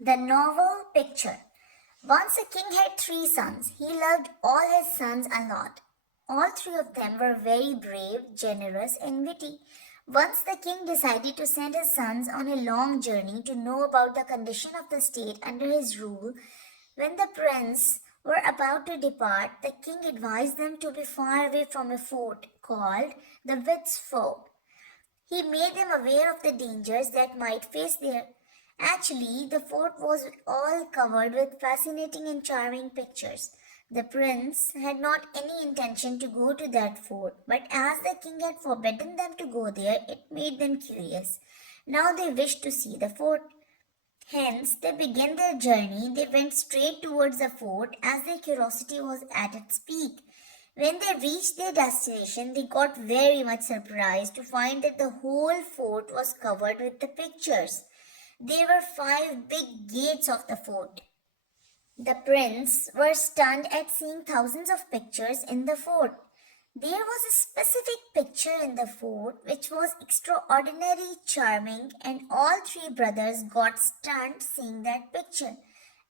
The novel picture. Once a king had 3 sons. He loved all his sons a lot. All 3 of them were very brave, generous, and witty. Once the king decided to send his sons on a long journey to know about the condition of the state under his rule. When the prince were about to depart, the king advised them to be far away from a fort called the Wit's Fort. He made them aware of the dangers that might face there. Actually, the fort was all covered with fascinating and charming pictures. The prince had not any intention to go to that fort, but as the king had forbidden them to go there, it made them curious. Now they wished to see the fort. Hence, they began their journey. They went straight towards the fort as their curiosity was at its peak. When they reached their destination, they got very much surprised to find that the whole fort was covered with the pictures. There were 5 big gates of the fort. The prince were stunned at seeing thousands of pictures in the fort. There was a specific picture in the fort which was extraordinarily charming, and all 3 brothers got stunned seeing that picture.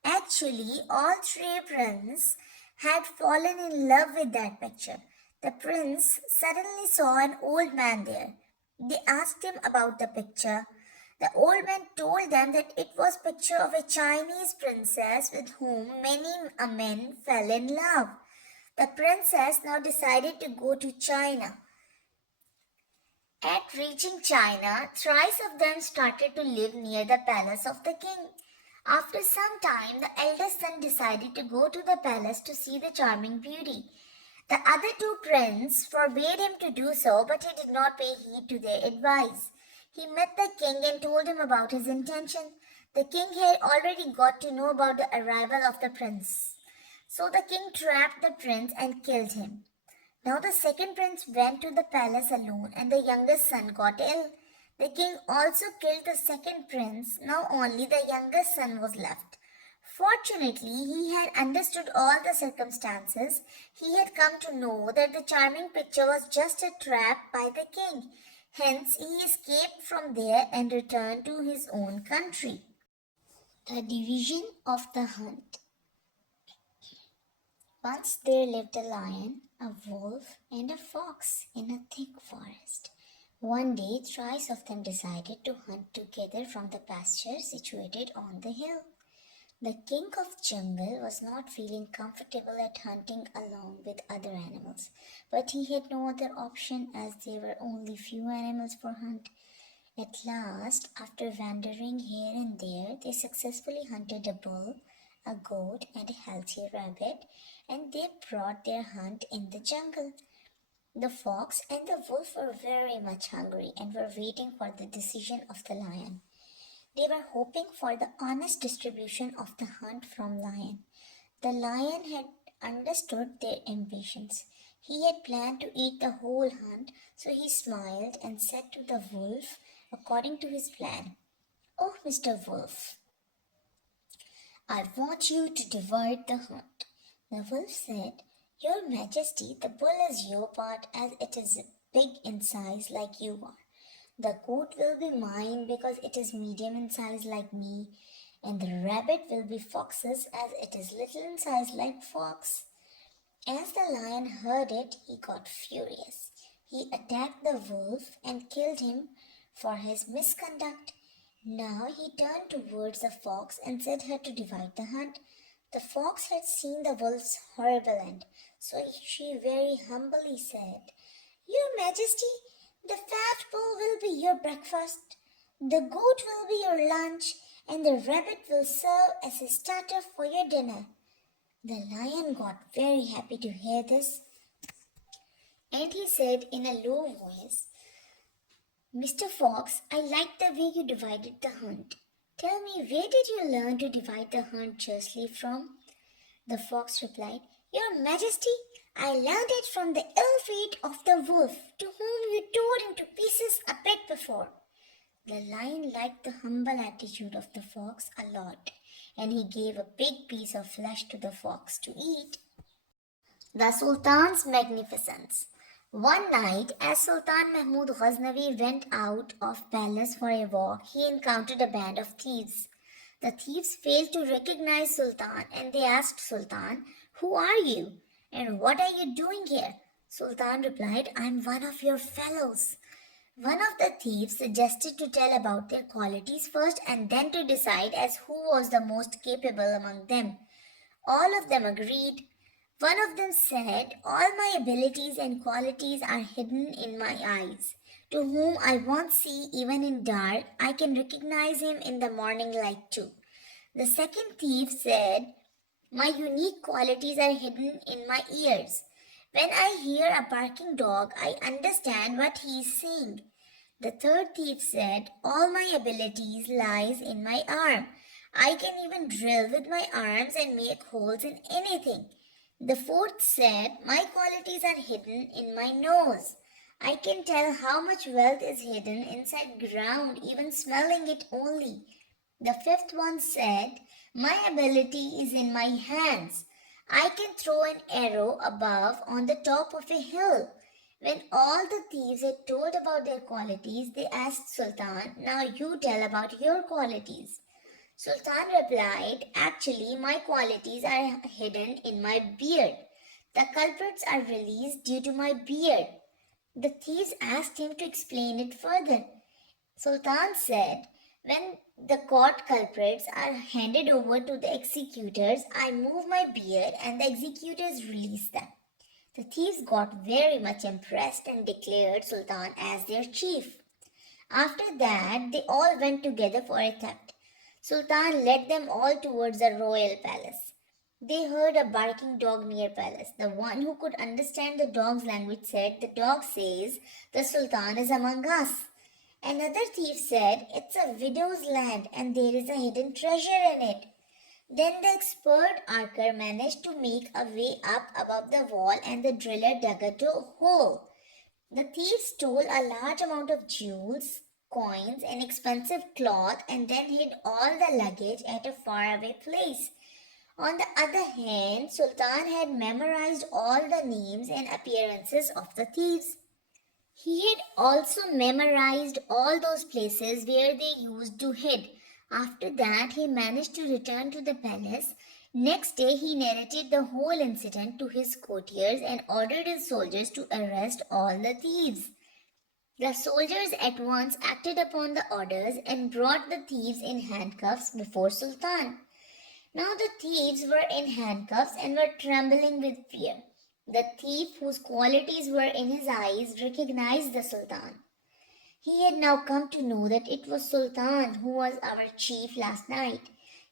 Actually, all 3 princes had fallen in love with that picture. The prince suddenly saw an old man there. They asked him about the picture. The old man told them that it was a picture of a Chinese princess with whom many a man fell in love. The princess now decided to go to China. At reaching China, 3 of them started to live near the palace of the king. After some time, the eldest son decided to go to the palace to see the charming beauty. The other 2 princes forbade him to do so, but he did not pay heed to their advice. He met the king and told him about his intention. The king had already got to know about the arrival of the prince. So the king trapped the prince and killed him. Now the second prince went to the palace alone, and the youngest son got ill. The king also killed the second prince. Now only the youngest son was left. Fortunately, he had understood all the circumstances. He had come to know that the charming picture was just a trap by the king. Hence, he escaped from there and returned to his own country. The division of the hunt. Once there lived a lion, a wolf, and a fox in a thick forest. One day, 3 of them decided to hunt together from the pasture situated on the hill. The king of jungle was not feeling comfortable at hunting along with other animals, but he had no other option as there were only few animals for hunt. At last, after wandering here and there, they successfully hunted a bull, a goat, and a healthy rabbit, and they brought their hunt in the jungle. The fox and the wolf were very much hungry and were waiting for the decision of the lion. They were hoping for the honest distribution of the hunt from lion. The lion had understood their ambitions. He had planned to eat the whole hunt, so he smiled and said to the wolf, according to his plan, "Oh, Mr. Wolf, I want you to divide the hunt." The wolf said, "Your Majesty, the bull is your part as it is big in size like you are. The goat will be mine because it is medium in size like me, and the rabbit will be fox's as it is little in size like fox." As the lion heard it, he got furious. He attacked the wolf and killed him for his misconduct. Now he turned towards the fox and said her to divide the hunt. The fox had seen the wolf's horrible end, so she very humbly said, "Your Majesty, the fat bull will be your breakfast, the goat will be your lunch, and the rabbit will serve as a starter for your dinner." The lion got very happy to hear this, and he said in a low voice, "Mr. Fox, I like the way you divided the hunt. Tell me, where did you learn to divide the hunt justly from?" The fox replied, "Your Majesty, I learned it from the ill fate of the wolf, to whom you tore into pieces a bit before." The lion liked the humble attitude of the fox a lot, and he gave a big piece of flesh to the fox to eat. The Sultan's Magnificence. One night, as Sultan Mahmud Ghaznavi went out of palace for a walk, he encountered a band of thieves. The thieves failed to recognize Sultan and they asked Sultan, "Who are you? And what are you doing here?" Sultan replied, "I'm one of your fellows." One of the thieves suggested to tell about their qualities first and then to decide as who was the most capable among them. All of them agreed. One of them said, "All my abilities and qualities are hidden in my eyes. To whom I won't see even in dark, I can recognize him in the morning light too." The second thief said, "My unique qualities are hidden in my ears. When I hear a barking dog, I understand what he is saying." The third thief said, "All my abilities lies in my arm. I can even drill with my arms and make holes in anything." The fourth said, "My qualities are hidden in my nose. I can tell how much wealth is hidden inside ground, even smelling it only." The fifth one said, "My ability is in my hands. I can throw an arrow above on the top of a hill." When all the thieves had told about their qualities, they asked Sultan, "Now you tell about your qualities." Sultan replied, "Actually, my qualities are hidden in my beard. The culprits are released due to my beard." The thieves asked him to explain it further. Sultan said, "When the caught culprits are handed over to the executors, I move my beard and the executors release them." The thieves got very much impressed and declared Sultan as their chief. After that, they all went together for a theft. Sultan led them all towards the royal palace. They heard a barking dog near palace. The one who could understand the dog's language said, "The dog says the Sultan is among us." Another thief said, "It's a widow's land and there is a hidden treasure in it." Then the expert archer managed to make a way up above the wall and the driller dug a hole. The thieves stole a large amount of jewels, coins, and expensive cloth and then hid all the luggage at a faraway place. On the other hand, Sultan had memorized all the names and appearances of the thieves. He had also memorized all those places where they used to hide. After that, he managed to return to the palace. Next day, he narrated the whole incident to his courtiers and ordered his soldiers to arrest all the thieves. The soldiers at once acted upon the orders and brought the thieves in handcuffs before Sultan. Now the thieves were in handcuffs and were trembling with fear. The thief whose qualities were in his eyes recognized the Sultan. He had now come to know that it was Sultan who was our chief last night.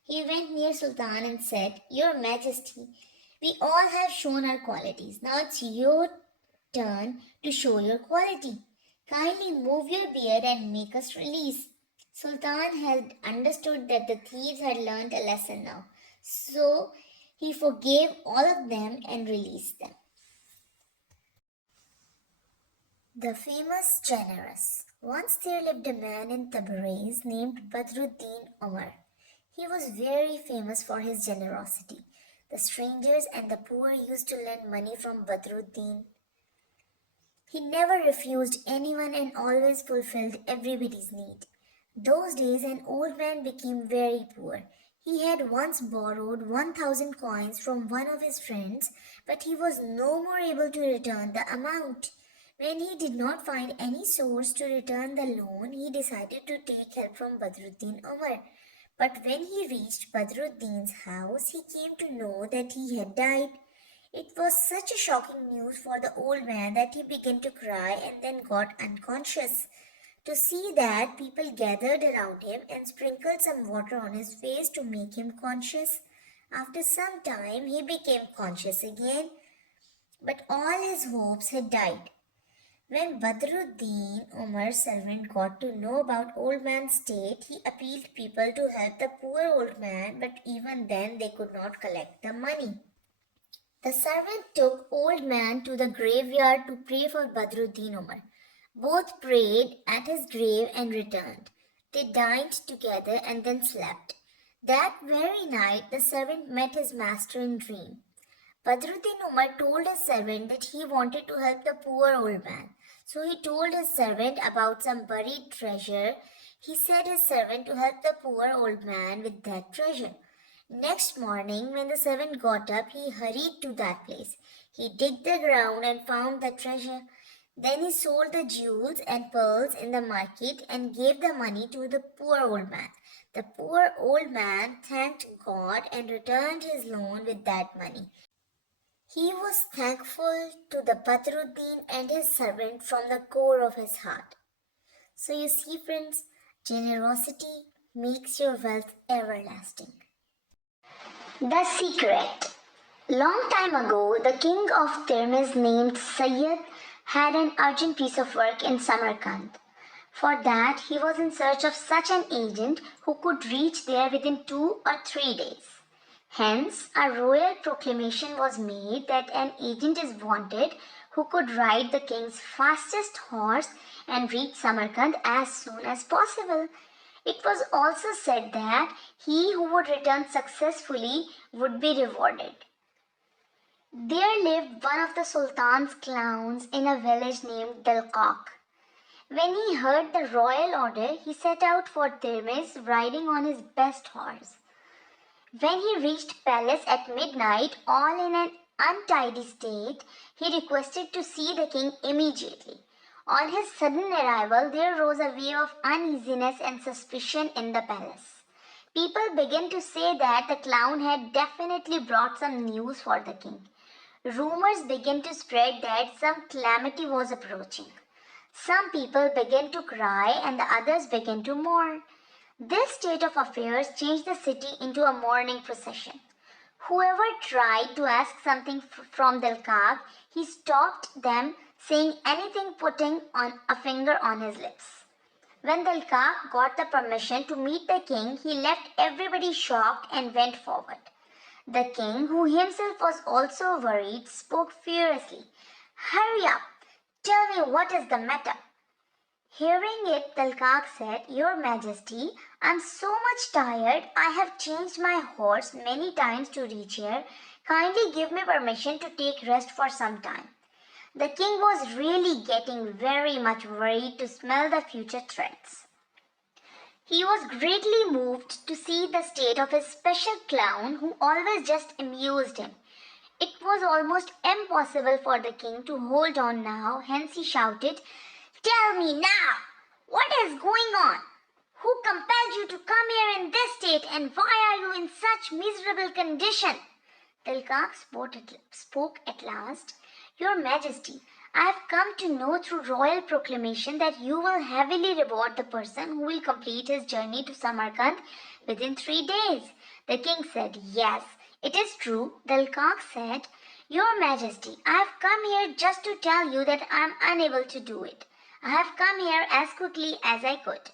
He went near Sultan and said, "Your Majesty, we all have shown our qualities. Now it's your turn to show your quality. Kindly move your beard and make us release." Sultan had understood that the thieves had learned a lesson now, so he forgave all of them and released them. The famous generous. Once there lived a man in Tabriz named Badruddin Omar. He was very famous for his generosity. The strangers and the poor used to lend money from Badruddin. He never refused anyone and always fulfilled everybody's need. Those days, an old man became very poor. He had once borrowed 1,000 coins from one of his friends, but he was no more able to return the amount. When he did not find any source to return the loan, he decided to take help from Badruddin Omar. But when he reached Badruddin's house, he came to know that he had died. It was such a shocking news for the old man that he began to cry and then got unconscious. To see that, people gathered around him and sprinkled some water on his face to make him conscious. After some time, he became conscious again, but all his hopes had died. When Badruddin Umar's servant got to know about old man's state, he appealed people to help the poor old man, but even then they could not collect the money. The servant took old man to the graveyard to pray for Badruddin Umar. Both prayed at his grave and returned. They dined together and then slept. That very night the servant met his master in dream. Badruddin Umar told his servant that he wanted to help the poor old man. So he told his servant about some buried treasure He set his servant to help the poor old man with that treasure. Next morning, when the servant got up, he hurried to that place. He digged the ground and found the treasure. Then he sold the jewels and pearls in the market and gave the money to the poor old man. The poor old man thanked God and returned his loan with that money. He was thankful to the Badruddin and his servant from the core of his heart. So you see, friends, generosity makes your wealth everlasting. The secret. Long time ago, the king of Tirmiz named Sayyid had an urgent piece of work in Samarkand. For that, he was in search of such an agent who could reach there within 2 or 3 days. Hence, a royal proclamation was made that an agent is wanted who could ride the king's fastest horse and reach Samarkand as soon as possible. It was also said that he who would return successfully would be rewarded. There lived one of the Sultan's clowns in a village named Dalqaq. When he heard the royal order, he set out for Tirmiz riding on his best horse. When he reached palace at midnight, all in an untidy state, he requested to see the king immediately. On his sudden arrival, there rose a wave of uneasiness and suspicion in the palace. People began to say that the clown had definitely brought some news for the king. Rumors began to spread that some calamity was approaching. Some people began to cry and the others began to mourn. This state of affairs changed the city into a mourning procession. Whoever tried to ask something from Dalqaq, he stopped them, saying anything putting on a finger on his lips. When Dalqaq got the permission to meet the king, he left everybody shocked and went forward. The king, who himself was also worried, spoke furiously. "Hurry up! Tell me what is the matter." Hearing it, Dalqaq said, "Your Majesty, I am so much tired. I have changed my horse many times to reach here. Kindly give me permission to take rest for some time." The king was really getting very much worried to smell the future threats. He was greatly moved to see the state of his special clown who always just amused him. It was almost impossible for the king to hold on now, hence he shouted, "Tell me now, what is going on? Who compelled you to come here in this state and why are you in such miserable condition?" Dalqaq spoke at last. "Your Majesty, I have come to know through royal proclamation that you will heavily reward the person who will complete his journey to Samarkand within 3 days." The king said, "Yes, it is true." Dalqaq said, "Your Majesty, I have come here just to tell you that I am unable to do it. I have come here as quickly as I could."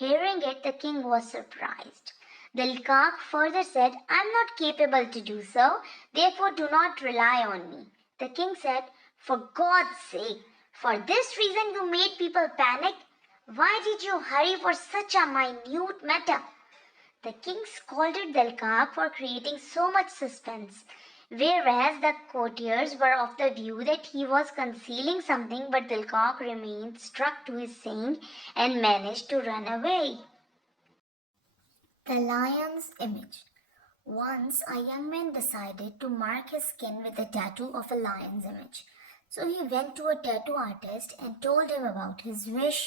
Hearing it, the king was surprised. Dalqaq further said, "I am not capable to do so, therefore do not rely on me." The king said, "For God's sake, for this reason you made people panic? Why did you hurry for such a minute matter?" The king scolded Dalqaq for creating so much suspense, whereas the courtiers were of the view that he was concealing something, but Dalqaq remained struck to his saying and managed to run away. The lion's image. Once a young man decided to mark his skin with a tattoo of a lion's image. So he went to a tattoo artist and told him about his wish.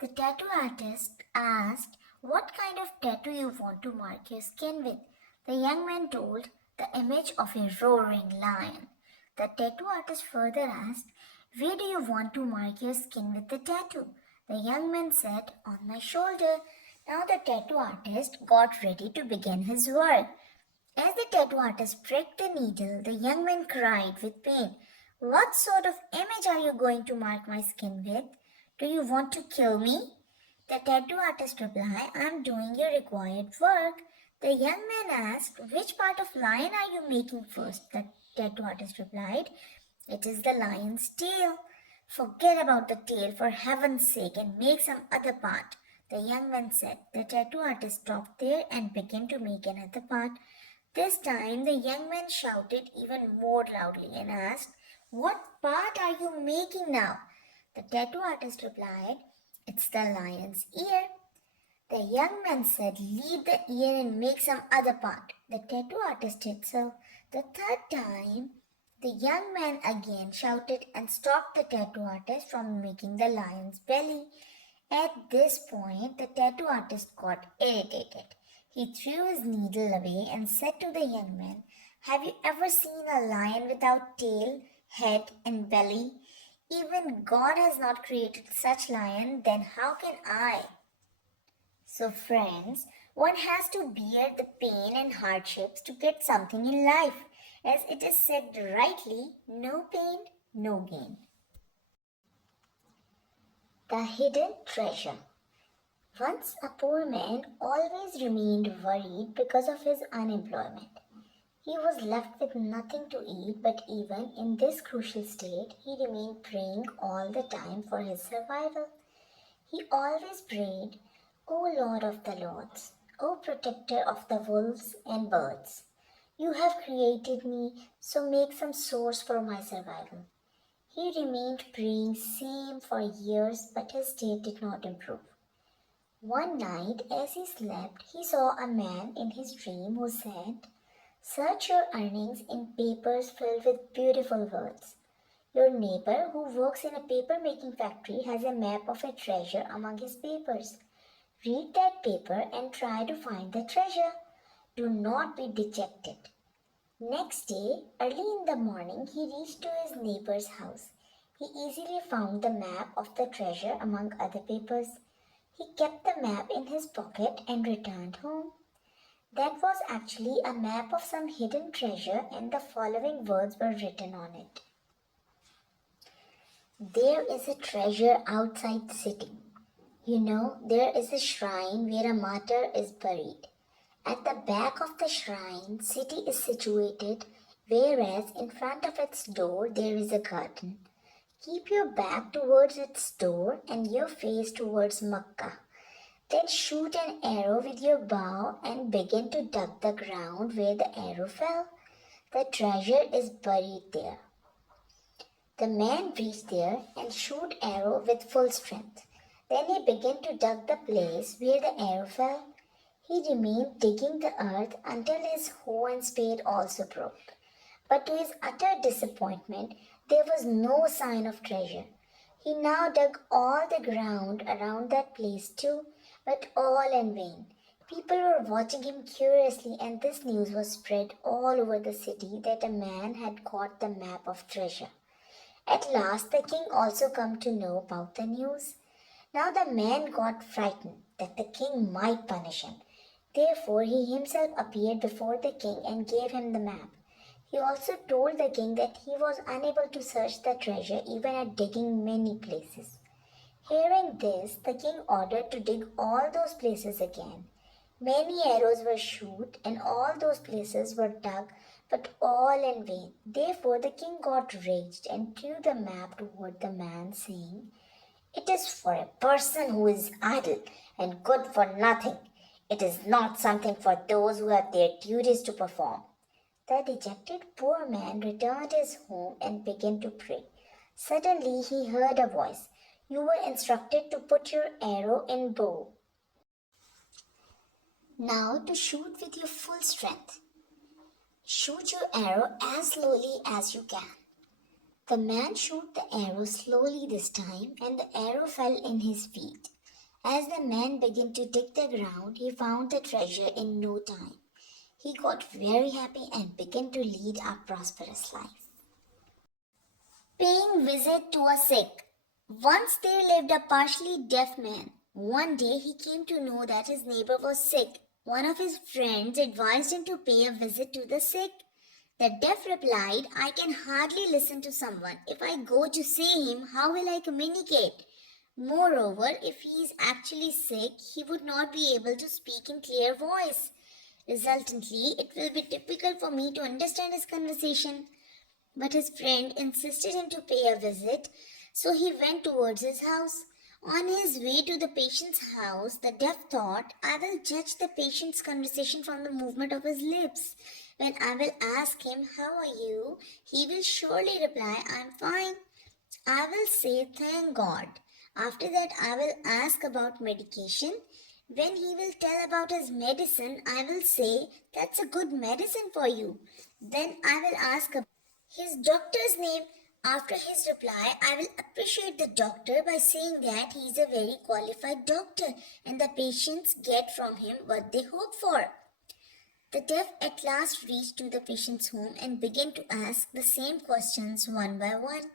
The tattoo artist asked what kind of tattoo you want to mark your skin with. The young man told, "The image of a roaring lion." The tattoo artist further asked, "Where do you want to mark your skin with the tattoo?" The young man said, "On my shoulder." Now the tattoo artist got ready to begin his work. As the tattoo artist pricked the needle, the young man cried with pain. "What sort of image are you going to mark my skin with? Do you want to kill me?" The tattoo artist replied, "I am doing your required work." The young man asked, "Which part of lion are you making first?" The tattoo artist replied, "It is the lion's tail." "Forget about the tail for heaven's sake and make some other part," the young man said. The tattoo artist stopped there and began to make another part. This time the young man shouted even more loudly and asked, "What part are you making now?" The tattoo artist replied, It's the lion's ear. The young man said, leave the ear and make some other part. The tattoo artist did so. The third time, the young man again shouted and stopped the tattoo artist from making the lion's belly. At this point, the tattoo artist got irritated. He threw his needle away and said to the young man, have you ever seen a lion without tail, head, and belly? Even God has not created such lion, then how can I? So, friends, one has to bear the pain and hardships to get something in life. As it is said rightly, no pain, no gain. The hidden treasure. Once a poor man always remained worried because of his unemployment. He was left with nothing to eat, but even in this crucial state, he remained praying all the time for his survival. He always prayed, O Lord of the Lords, O protector of the wolves and birds, you have created me, so make some source for my survival. He remained praying same for years, but his state did not improve. One night, as he slept, he saw a man in his dream who said, search your earnings in papers filled with beautiful words. Your neighbor who works in a paper-making factory has a map of a treasure among his papers. Read that paper and try to find the treasure. Do not be dejected. Next day, early in the morning, he reached to his neighbor's house. He easily found the map of the treasure among other papers. He kept the map in his pocket and returned home. That was actually a map of some hidden treasure, and the following words were written on it. There is a treasure outside the city. You know, there is a shrine where a martyr is buried. At the back of the shrine, city is situated, whereas in front of its door there is a garden. Keep your back towards its door and your face towards Makkah. Then shoot an arrow with your bow and begin to dug the ground where the arrow fell. The treasure is buried there. The man reached there and shot arrow with full strength. Then he began to dug the place where the arrow fell. He remained digging the earth until his hoe and spade also broke. But to his utter disappointment, there was no sign of treasure. He now dug all the ground around that place too, but all in vain. People were watching him curiously, and this news was spread all over the city that a man had caught the map of treasure. At last the king also came to know about the news. Now the man got frightened that the king might punish him. Therefore he himself appeared before the king and gave him the map. He also told the king that he was unable to search the treasure even at digging many places. Hearing this, the king ordered to dig all those places again. Many arrows were shot, and all those places were dug, but all in vain. Therefore the king got raged and threw the map toward the man, saying, "It is for a person who is idle and good for nothing. It is not something for those who have their duties to perform." The dejected poor man returned to his home and began to pray. Suddenly he heard a voice. "You were instructed to put your arrow in bow. Now to shoot with your full strength. Shoot your arrow as slowly as you can." The man shot the arrow slowly this time, and the arrow fell in his feet. As the man began to dig the ground, he found the treasure in no time. He got very happy and began to lead a prosperous life. Paying visit to a sick. Once there lived a partially deaf man. One day he came to know that his neighbor was sick. One of his friends advised him to pay a visit to the sick. The deaf replied, "I can hardly listen to someone. If I go to see him, how will I communicate? Moreover, if he is actually sick, he would not be able to speak in clear voice. Resultantly, it will be difficult for me to understand his conversation." But his friend insisted him to pay a visit, so he went towards his house. On his way to the patient's house, the deaf thought, "I will judge the patient's conversation from the movement of his lips. When I will ask him, 'How are you?' he will surely reply, 'I am fine.' I will say, 'Thank God.' After that, I will ask about medication. When he will tell about his medicine, I will say, that's a good medicine for you. Then I will ask about his doctor's name. After his reply, I will appreciate the doctor by saying that he is a very qualified doctor and the patients get from him what they hope for. The deaf at last reached to the patient's home and began to ask the same questions one by one.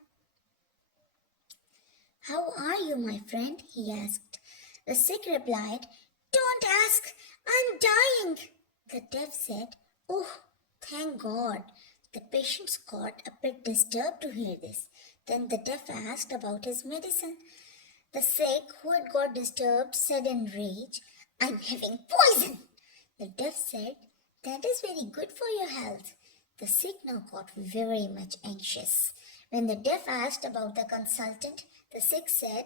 How are you, my friend? He asked. The sick replied, don't ask, I'm dying. The deaf said, oh, thank God. The patients got a bit disturbed to hear this. Then the deaf asked about his medicine. The sick, who had got disturbed, said in rage, I'm having poison. The deaf said, that is very good for your health. The sick now got very much anxious. When the deaf asked about the consultant, the sick said,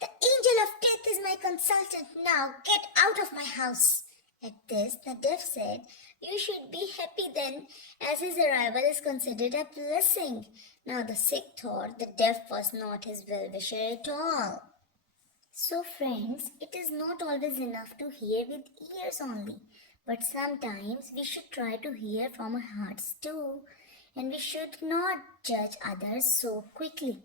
the angel of death is my consultant. Now get out of my house. At this, the deaf said, you should be happy then, as his arrival is considered a blessing. Now the sick thought the deaf was not his well-wisher at all. So friends, it is not always enough to hear with ears only, but sometimes we should try to hear from our hearts too, and we should not judge others so quickly.